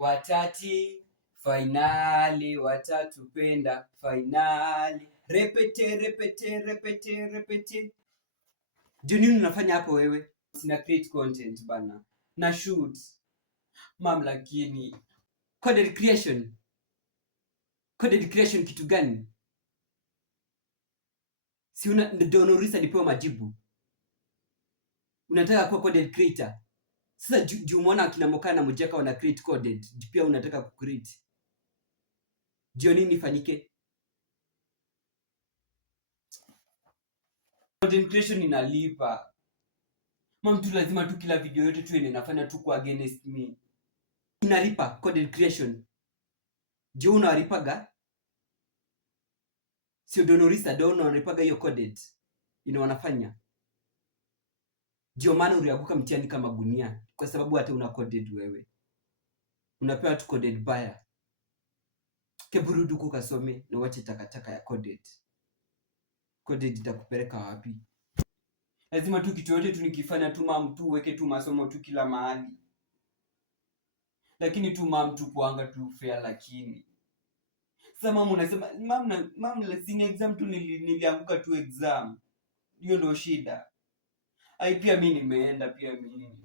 watati finali, watatupenda finali. Repete. Nini unafanya hapo wewe? Sina create content bana. Na shoot. Mam, lakini content creation kitu gani? Si ndio unaulisa nipewe majibu. Unataka kuwa content creator. Sasa juu umeona akina Moka na Mujeka wana create content, pia unataka kucreate. Ndio nini ifanyike? Content creation inalipa. Mtu lazima tu kila video yote tu inafanya tu kwa against me. Inalipa content creation. Ndio unalipaga? Sio donorista dono unalipaga hiyo content. Wanafanya. Ndio maana ulianguka mtihani kama gunia, kwa sababu hata una content wewe. Unapewa tu content baya. Keburudu kukasome na wache takataka ya content. Content itakupeleka wapi? Lazima tu kitu yote tu nikifanya tu mtu uweke tu masomo tu kila mahali. Lakini tu mtu kuanga tu fair lakini. Sasa mama unasema mama lazima exam tu nilianguka tu exam. Hiyo ndio shida. Ai pia mimi nimeenda pia mimi.